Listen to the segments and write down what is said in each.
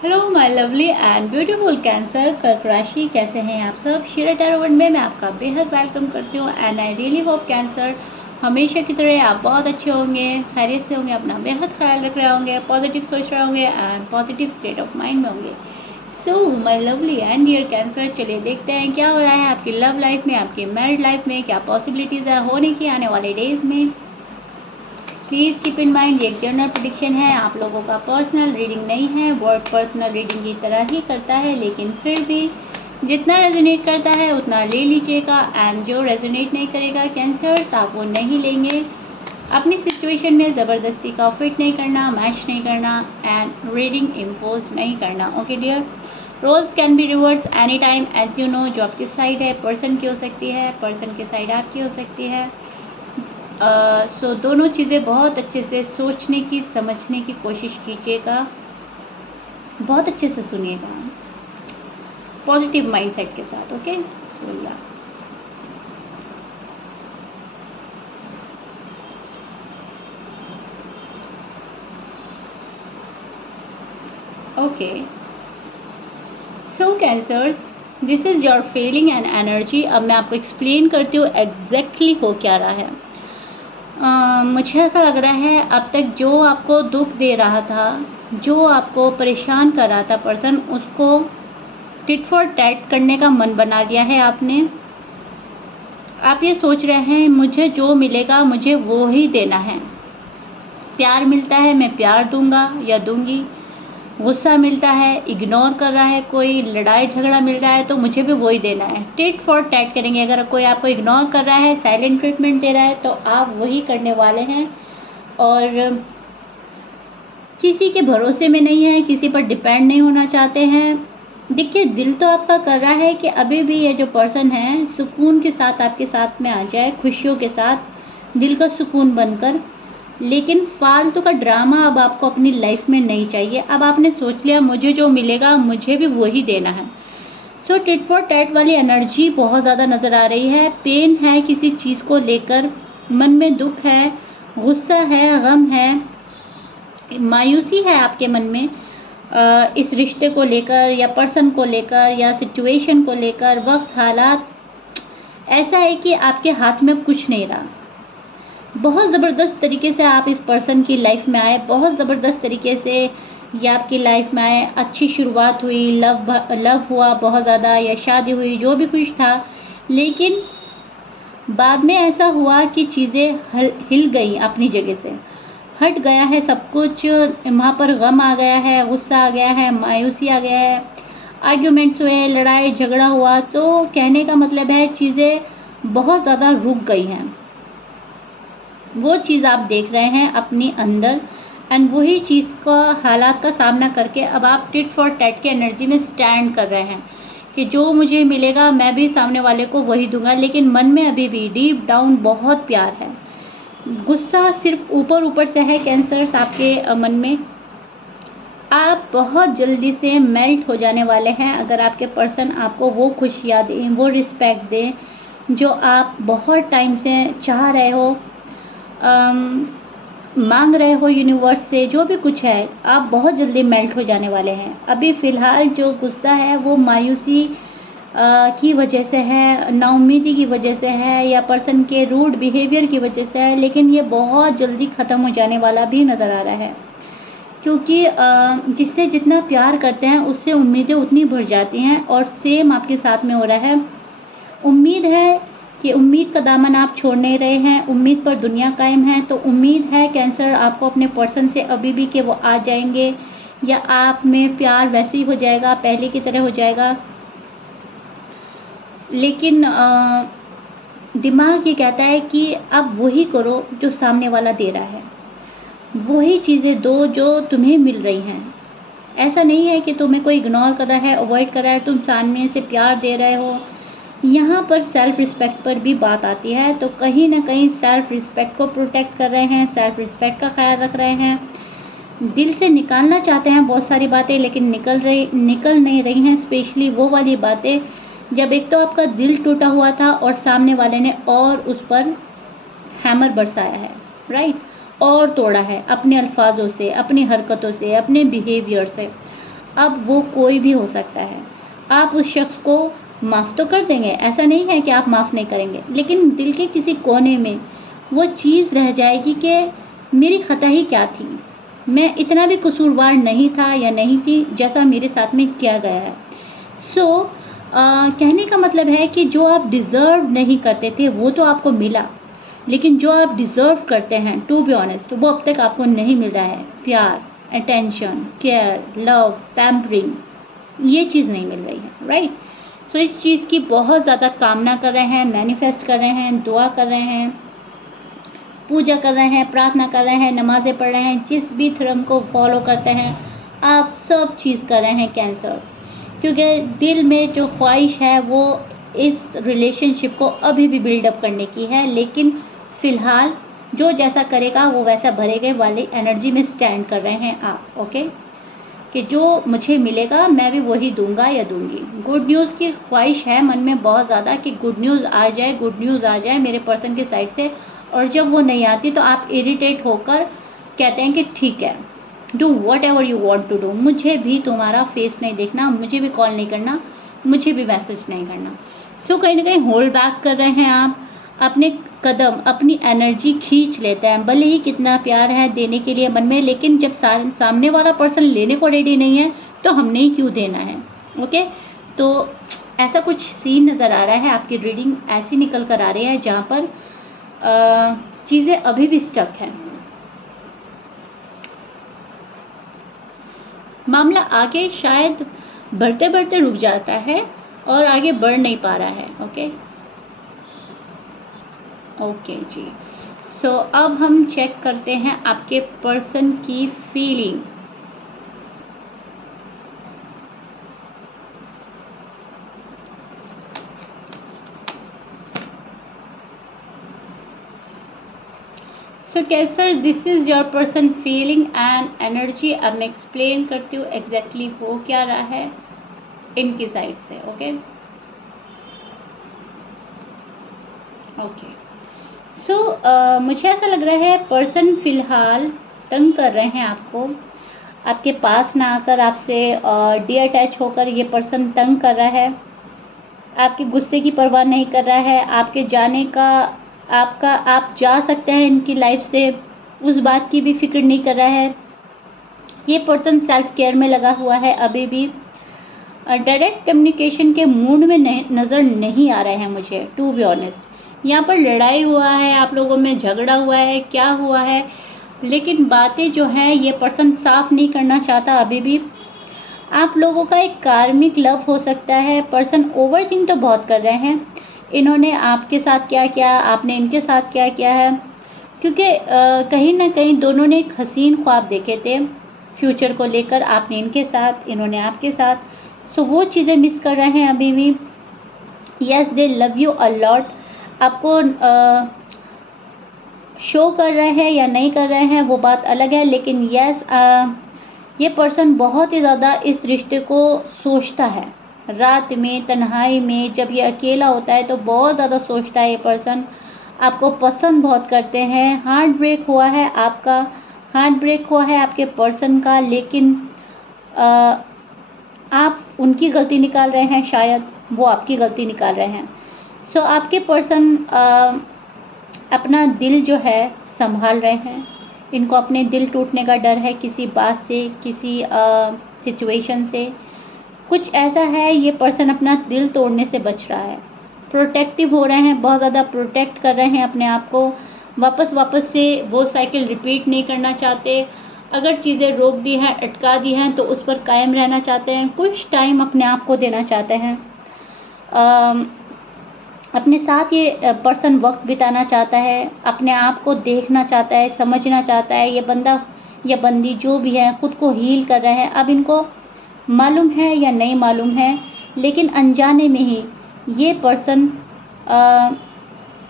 Hello my lovely and beautiful cancer कर्क राशि, कैसे हैं आप सब। शिरा टैरो वर्ल्ड में मैं आपका बेहद वेलकम करती हूँ and I really hope cancer हमेशा की तरह आप बहुत अच्छे होंगे, खैरियत से होंगे, अपना बेहद ख्याल रख रहे होंगे, पॉजिटिव सोच रहे होंगे and positive state of mind में होंगे। So my lovely and dear Cancer, चलिए देखते हैं क्या हो रहा है आपकी लव लाइफ में, आपकी मैरिड लाइफ में, क्या पॉसिबिलिटीज़ है होने की आने वाले डेज में। प्लीज़ कीप इन माइंड ये एक जनरल प्रेडिक्शन है, आप लोगों का पर्सनल रीडिंग नहीं है। वर्ड पर्सनल रीडिंग की तरह ही करता है, लेकिन फिर भी जितना रेजोनेट करता है उतना ले लीजिएगा एंड जो रेजोनेट नहीं करेगा कैंसर्स, आप वो नहीं लेंगे। अपनी सिचुएशन में ज़बरदस्ती का फिट नहीं करना, मैच नहीं करना एंड रीडिंग इम्पोज नहीं करना। Okay dear, roles can be reverse any time as you know. जो आपकी साइड है पर्सन की हो सकती है, पर्सन की साइड आपकी हो सकती है। सो दोनों चीज़ें बहुत अच्छे से सोचने की, समझने की कोशिश कीजिएगा, बहुत अच्छे से सुनिएगा, पॉजिटिव माइंडसेट के साथ। ओके, सो या okay. So cancers, this is your feeling and energy. अब मैं आपको एक्सप्लेन करती हूँ एग्जैक्टली हो क्या रहा है। मुझे ऐसा लग रहा है अब तक जो आपको दुख दे रहा था, जो आपको परेशान कर रहा था पर्सन, उसको टिट फॉर टैट करने का मन बना लिया है आपने। आप ये सोच रहे हैं मुझे जो मिलेगा मुझे वो ही देना है। प्यार मिलता है मैं प्यार दूंगा या दूंगी, गुस्सा मिलता है, इग्नोर कर रहा है कोई, लड़ाई झगड़ा मिल रहा है तो मुझे भी वही देना है। टिट फॉर टैट करेंगे। अगर कोई आपको इग्नोर कर रहा है, साइलेंट ट्रीटमेंट दे रहा है, तो आप वही करने वाले हैं। और किसी के भरोसे में नहीं है, किसी पर डिपेंड नहीं होना चाहते हैं। देखिए, दिल तो आपका कर रहा है कि अभी भी ये जो पर्सन है सुकून के साथ आपके साथ में आ जाए, खुशियों के साथ, दिल का सुकून बनकर। लेकिन फालतू का ड्रामा अब आपको अपनी लाइफ में नहीं चाहिए। अब आपने सोच लिया मुझे जो मिलेगा मुझे भी वही देना है। सो टिट फॉर टैट वाली एनर्जी बहुत ज़्यादा नज़र आ रही है। पेन है किसी चीज़ को लेकर, मन में दुख है, गुस्सा है, गम है, मायूसी है आपके मन में इस रिश्ते को लेकर या पर्सन को लेकर या सिचुएशन को लेकर। वक्त हालात ऐसा है कि आपके हाथ में कुछ नहीं रहा। बहुत ज़बरदस्त तरीके से आप इस पर्सन की लाइफ में आए, बहुत ज़बरदस्त तरीके से ये आपकी लाइफ में आए। अच्छी शुरुआत हुई, लव हुआ बहुत ज़्यादा, या शादी हुई, जो भी कुछ था। लेकिन बाद में ऐसा हुआ कि चीज़ें हिल गई अपनी जगह से, हट गया है सब कुछ। वहाँ पर गम आ गया है, गुस्सा आ गया है, मायूसी आ गया है, आर्ग्यूमेंट्स हुए, लड़ाई झगड़ा हुआ। तो कहने का मतलब है चीज़ें बहुत ज़्यादा रुक गई हैं। वो चीज़ आप देख रहे हैं अपनी अंदर एंड वही चीज़ का, हालात का सामना करके अब आप टिट फॉर टैट की एनर्जी में स्टैंड कर रहे हैं कि जो मुझे मिलेगा मैं भी सामने वाले को वही दूंगा। लेकिन मन में अभी भी डीप डाउन बहुत प्यार है। गुस्सा सिर्फ ऊपर ऊपर से है कैंसर्स आपके मन में। आप बहुत जल्दी से मेल्ट हो जाने वाले हैं अगर आपके पर्सन आपको वो खुशियाँ दें, वो रिस्पेक्ट दें जो आप बहुत टाइम से चाह रहे हो, मांग रहे हो यूनिवर्स से। जो भी कुछ है आप बहुत जल्दी मेल्ट हो जाने वाले हैं। अभी फ़िलहाल जो गुस्सा है वो मायूसी की वजह से है, नाउम्मीदी की वजह से है, या पर्सन के रूड बिहेवियर की वजह से है। लेकिन ये बहुत जल्दी ख़त्म हो जाने वाला भी नज़र आ रहा है, क्योंकि जिससे जितना प्यार करते हैं उससे उम्मीदें उतनी बढ़ जाती हैं। और सेम आपके साथ में हो रहा है। उम्मीद है कि उम्मीद का दामन आप छोड़ नहीं रहे हैं, उम्मीद पर दुनिया कायम है। तो उम्मीद है कैंसर आपको अपने पर्सन से अभी भी कि वो आ जाएंगे, या आप में प्यार वैसे ही हो जाएगा, पहले की तरह हो जाएगा। लेकिन दिमाग ये कहता है कि अब वही करो जो सामने वाला दे रहा है, वही चीज़ें दो जो तुम्हें मिल रही हैं। ऐसा नहीं है कि तुम्हें कोई इग्नोर कर रहा है, अवॉइड कर रहा है, तुम सामने से प्यार दे रहे हो। यहाँ पर सेल्फ रिस्पेक्ट पर भी बात आती है। तो कहीं ना कहीं सेल्फ रिस्पेक्ट को प्रोटेक्ट कर रहे हैं, सेल्फ रिस्पेक्ट का ख्याल रख रहे हैं। दिल से निकालना चाहते हैं बहुत सारी बातें, लेकिन निकल नहीं रही हैं। स्पेशली वो वाली बातें जब एक तो आपका दिल टूटा हुआ था और सामने वाले ने और उस पर हैमर बरसाया है, राइट, और तोड़ा है अपने अल्फाजों से, अपनी हरकतों से, अपने बिहेवियर से। अब वो कोई भी हो सकता है। आप उस शख्स को माफ़ तो कर देंगे, ऐसा नहीं है कि आप माफ़ नहीं करेंगे, लेकिन दिल के किसी कोने में वो चीज़ रह जाएगी कि मेरी खता ही क्या थी, मैं इतना भी कसूरवार नहीं था या नहीं थी जैसा मेरे साथ में किया गया है। सो कहने का मतलब है कि जो आप डिज़र्व नहीं करते थे वो तो आपको मिला, लेकिन जो आप डिज़र्व करते हैं टू बी ऑनेस्ट वो अब तक आपको नहीं मिल रहा है। प्यार, अटेंशन, केयर, लव, पैम्परिंग, ये चीज़ नहीं मिल रही है, राइट। सो इस चीज़ की बहुत ज़्यादा कामना कर रहे हैं, मैनिफेस्ट कर रहे हैं, दुआ कर रहे हैं, पूजा कर रहे हैं, प्रार्थना कर रहे हैं, नमाज़ें पढ़ रहे हैं, जिस भी धर्म को फॉलो करते हैं आप सब चीज़ कर रहे हैं कैंसर, क्योंकि दिल में जो ख्वाहिश है वो इस रिलेशनशिप को अभी भी बिल्डअप करने की है, लेकिन फ़िलहाल जो जैसा करेगा वो वैसा भरेगे वाली एनर्जी में स्टैंड कर रहे हैं आप, ओके। कि जो मुझे मिलेगा मैं भी वही दूंगा या दूंगी। गुड न्यूज़ की ख्वाहिश है मन में बहुत ज़्यादा कि गुड न्यूज़ आ जाए, गुड न्यूज़ आ जाए मेरे पर्सन की साइड से, और जब वो नहीं आती तो आप इरिटेट होकर कहते हैं कि ठीक है, do whatever you want to do, मुझे भी तुम्हारा फेस नहीं देखना, मुझे भी कॉल नहीं करना, मुझे भी मैसेज नहीं करना। सो कहीं ना कहीं होल्ड बैक कर रहे हैं आप अपने कदम, अपनी एनर्जी खींच लेते हैं, भले ही कितना प्यार है देने के लिए मन में, लेकिन जब सामने वाला पर्सन लेने को रेडी नहीं है तो हमने ही क्यों देना है, ओके। तो ऐसा कुछ सीन नज़र आ रहा है, आपकी रीडिंग ऐसी निकल कर आ रही है जहाँ पर चीज़ें अभी भी स्टक हैं। मामला आगे शायद बढ़ते बढ़ते रुक जाता है और आगे बढ़ नहीं पा रहा है, ओके ओके जी। सो अब हम चेक करते हैं आपके पर्सन की feeling. So Cancer, this is your person feeling and energy. अब मैं एक्सप्लेन करती हूँ एग्जैक्टली हो क्या रहा है इनकी साइड से, ओके ओके। सो मुझे ऐसा लग रहा है पर्सन फिलहाल तंग कर रहे हैं आपको, आपके पास ना आकर आपसे डी अटैच होकर ये पर्सन तंग कर रहा है, आपके गुस्से की परवाह नहीं कर रहा है, आपके जाने का आप जा सकते हैं इनकी लाइफ से उस बात की भी फिक्र नहीं कर रहा है। ये पर्सन सेल्फ केयर में लगा हुआ है, अभी भी डायरेक्ट कम्युनिकेशन के मूड में नज़र नहीं आ रहे हैं मुझे, टू बी ऑनेस्ट। यहाँ पर लड़ाई हुआ है, आप लोगों में झगड़ा हुआ है, क्या हुआ है, लेकिन बातें जो हैं ये पर्सन साफ नहीं करना चाहता अभी भी। आप लोगों का एक कार्मिक लव हो सकता है। पर्सन ओवरथिंक तो बहुत कर रहे हैं, इन्होंने आपके साथ क्या किया, आपने इनके साथ क्या किया है, क्योंकि कहीं ना कहीं दोनों ने एक हसीन ख्वाब देखे थे फ्यूचर को लेकर, आपने इनके साथ, इन्होंने आपके साथ। सो वो चीज़ें मिस कर रहे हैं अभी भी। Yes, they love you a lot. आपको शो कर रहे हैं या नहीं कर रहे हैं वो बात अलग है, लेकिन यस, ये पर्सन बहुत ही ज़्यादा इस रिश्ते को सोचता है। रात में तन्हाई में जब ये अकेला होता है तो बहुत ज़्यादा सोचता है ये पर्सन। आपको पसंद बहुत करते हैं। हार्ट ब्रेक हुआ है आपका, हार्ट ब्रेक हुआ है आपके पर्सन का, लेकिन आप उनकी गलती निकाल रहे हैं, शायद वो आपकी गलती निकाल रहे हैं। सो आपके पर्सन अपना दिल जो है संभाल रहे हैं। इनको अपने दिल टूटने का डर है किसी बात से, किसी सिचुएशन से, कुछ ऐसा है। ये पर्सन अपना दिल तोड़ने से बच रहा है, प्रोटेक्टिव हो रहे हैं, बहुत ज़्यादा प्रोटेक्ट कर रहे हैं अपने आप को। वापस से वो साइकिल रिपीट नहीं करना चाहते। अगर चीज़ें रोक दी हैं, अटका दी हैं, तो उस पर कायम रहना चाहते हैं। कुछ टाइम अपने आप को देना चाहते हैं। अपने साथ ये पर्सन वक्त बिताना चाहता है, अपने आप को देखना चाहता है, समझना चाहता है। ये बंदा या बंदी जो भी है खुद को हील कर रहे हैं। अब इनको मालूम है या नहीं मालूम है, लेकिन अनजाने में ही ये पर्सन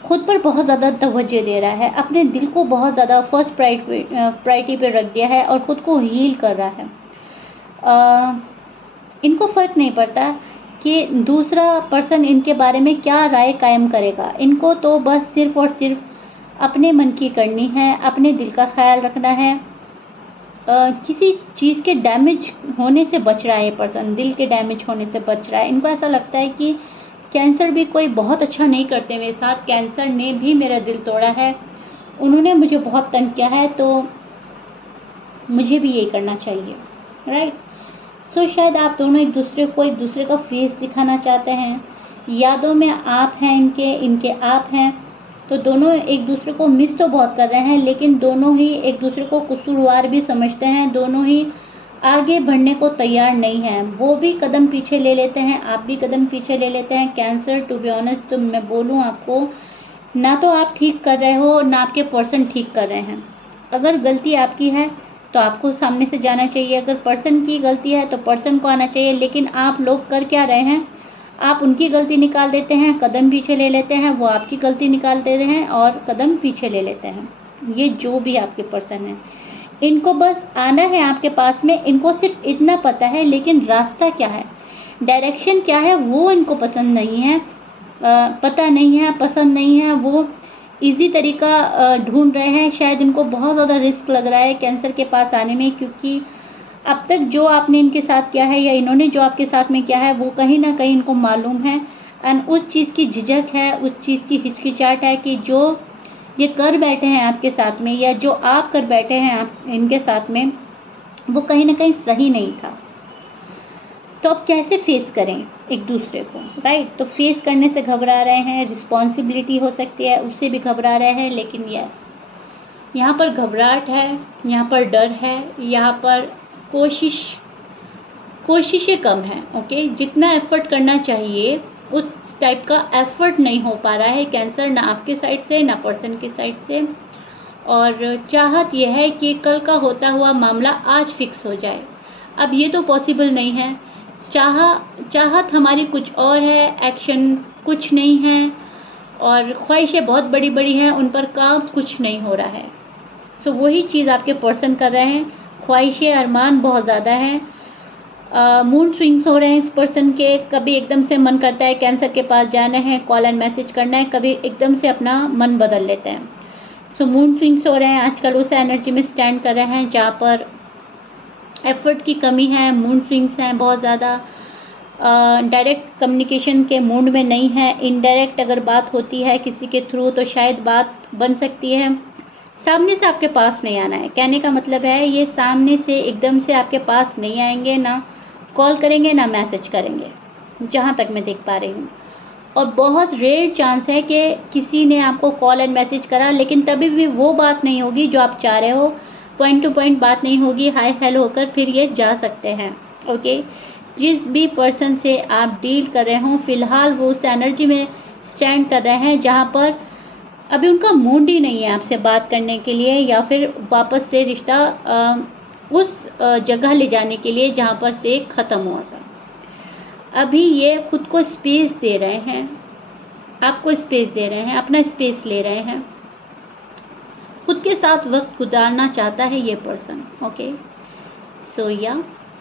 खुद पर बहुत ज़्यादा तवज्जो दे रहा है, अपने दिल को बहुत ज़्यादा फर्स्ट प्रायोरिटी पे रख दिया है और ख़ुद को हील कर रहा है। इनको फ़र्क नहीं पड़ता कि दूसरा पर्सन इनके बारे में क्या राय कायम करेगा। इनको तो बस सिर्फ़ और सिर्फ अपने मन की करनी है, अपने दिल का ख्याल रखना है। किसी चीज़ के डैमेज होने से बच रहा है ये पर्सन, दिल के डैमेज होने से बच रहा है। इनको ऐसा लगता है कि कैंसर भी कोई बहुत अच्छा नहीं करते मेरे साथ, कैंसर ने भी मेरा दिल तोड़ा है, उन्होंने मुझे बहुत तंग किया है, तो मुझे भी यही करना चाहिए, राइट। सो शायद आप दोनों एक दूसरे का फेस दिखाना चाहते हैं, यादों में आप हैं इनके आप हैं, तो दोनों एक दूसरे को मिस तो बहुत कर रहे हैं, लेकिन दोनों ही एक दूसरे को कसूरवार भी समझते हैं, दोनों ही आगे बढ़ने को तैयार नहीं हैं। वो भी कदम पीछे ले लेते हैं, आप भी कदम पीछे ले लेते हैं। कैंसर, टू बी ऑनेस्ट तो मैं बोलूँ आपको, ना तो आप ठीक कर रहे हो ना आपके पर्सन ठीक कर रहे हैं। अगर गलती आपकी है तो आपको सामने से जाना चाहिए, अगर पर्सन की गलती है तो पर्सन को आना चाहिए। लेकिन आप लोग कर क्या रहे हैं, आप उनकी गलती निकाल देते हैं, कदम पीछे ले लेते हैं, वो आपकी गलती निकाल देते हैं और कदम पीछे ले लेते हैं। ये जो भी आपके पर्सन है, इनको बस आना है आपके पास में, इनको सिर्फ इतना पता है, लेकिन रास्ता क्या है, डायरेक्शन क्या है, वो इनको पसंद नहीं है, पता नहीं है, पसंद नहीं है। वो इजी तरीका ढूंढ रहे हैं। शायद इनको बहुत ज़्यादा रिस्क लग रहा है कैंसर के पास आने में, क्योंकि अब तक जो आपने इनके साथ किया है या इन्होंने जो आपके साथ में किया है, वो कहीं ना कहीं इनको मालूम है। एंड उस चीज़ की झिझक है, उस चीज़ की हिचकिचाहट है कि जो ये कर बैठे हैं आपके साथ में, या जो आप कर बैठे हैं आप इनके साथ में, वो कहीं ना कहीं सही नहीं था। तो अब कैसे फेस करें एक दूसरे को, राइट। तो फेस करने से घबरा रहे हैं, रिस्पॉन्सिबिलिटी हो सकती है उससे भी घबरा रहे हैं। लेकिन यस, यहाँ पर घबराहट है, यहाँ पर डर है, यहाँ पर कोशिशें कम हैं। ओके, जितना एफर्ट करना चाहिए उस टाइप का एफर्ट नहीं हो पा रहा है कैंसर, ना आपके साइड से ना पर्सन के साइड से। और चाहत यह है कि कल का होता हुआ मामला आज फिक्स हो जाए। अब ये तो पॉसिबल नहीं है। चाहत हमारी कुछ और है, एक्शन कुछ नहीं है, और ख्वाहिशें बहुत बड़ी बड़ी हैं, उन पर काम कुछ नहीं हो रहा है। सो वही चीज़ आपके पर्सन कर रहे हैं। ख्वाहिशें, अरमान बहुत ज़्यादा हैं, मूड स्विंग्स हो रहे हैं इस पर्सन के। कभी एकदम से मन करता है कैंसर के पास जाना है, कॉल एंड मैसेज करना है, कभी एकदम से अपना मन बदल लेते हैं। सो मूड स्विंग्स हो रहे हैं, आजकल उस एनर्जी में स्टैंड कर रहे हैं जहाँ पर एफर्ट की कमी है, मूड स्विंग्स हैं बहुत ज़्यादा, डायरेक्ट कम्युनिकेशन के मूड में नहीं है। इनडायरेक्ट अगर बात होती है किसी के थ्रू तो शायद बात बन सकती है। सामने से आपके पास नहीं आना है, कहने का मतलब है ये सामने से एकदम से आपके पास नहीं आएंगे, ना कॉल करेंगे ना मैसेज करेंगे, जहाँ तक मैं देख पा रही हूँ। और बहुत रेयर चांस है कि किसी ने आपको कॉल एंड मैसेज करा, लेकिन तभी भी वो बात नहीं होगी जो आप चाह रहे हो, पॉइंट टू पॉइंट बात नहीं होगी, हाय हेलो होकर फिर ये जा सकते हैं। ओके, जिस भी पर्सन से आप डील कर रहे हो, फिलहाल वो उस एनर्जी में स्टैंड कर रहे हैं जहाँ पर अभी उनका मूड ही नहीं है आपसे बात करने के लिए, या फिर वापस से रिश्ता उस जगह ले जाने के लिए जहाँ पर से ख़त्म हुआ था। अभी ये खुद को स्पेस दे रहे हैं, आपको स्पेस दे रहे हैं, अपना स्पेस ले रहे हैं, खुद के साथ वक्त गुजारना चाहता है ये पर्सन। ओके, सो या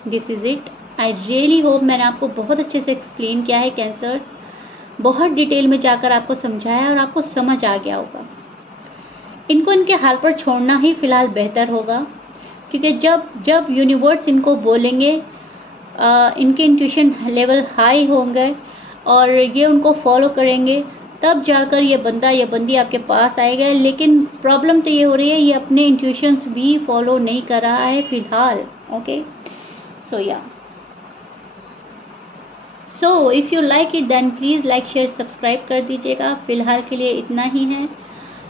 this is it. I really hope मैंने आपको बहुत अच्छे से एक्सप्लेन किया है कैंसर्स, बहुत डिटेल में जाकर आपको समझाया और आपको समझ आ गया होगा। इनको इनके हाल पर छोड़ना ही फ़िलहाल बेहतर होगा, क्योंकि जब यूनिवर्स इनको बोलेंगे, इनके इंट्यूशन लेवल हाई होंगे और ये उनको फॉलो करेंगे, तब जाकर ये बंदा या बंदी आपके पास आएगा। लेकिन प्रॉब्लम तो ये हो रही है, ये अपने इंट्यूशंस भी फॉलो नहीं कर रहा है फ़िलहाल। Okay, so yeah, so if you like it then please like share subscribe कर दीजिएगा। फ़िलहाल के लिए इतना ही है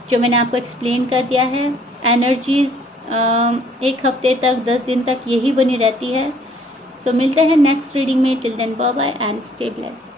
जो मैंने आपको एक्सप्लेन कर दिया है। एनर्जीज़ एक हफ्ते तक, 10 दिन तक यही बनी रहती है। सो मिलते हैं नेक्स्ट रीडिंग में। Till then bye bye and stay blessed.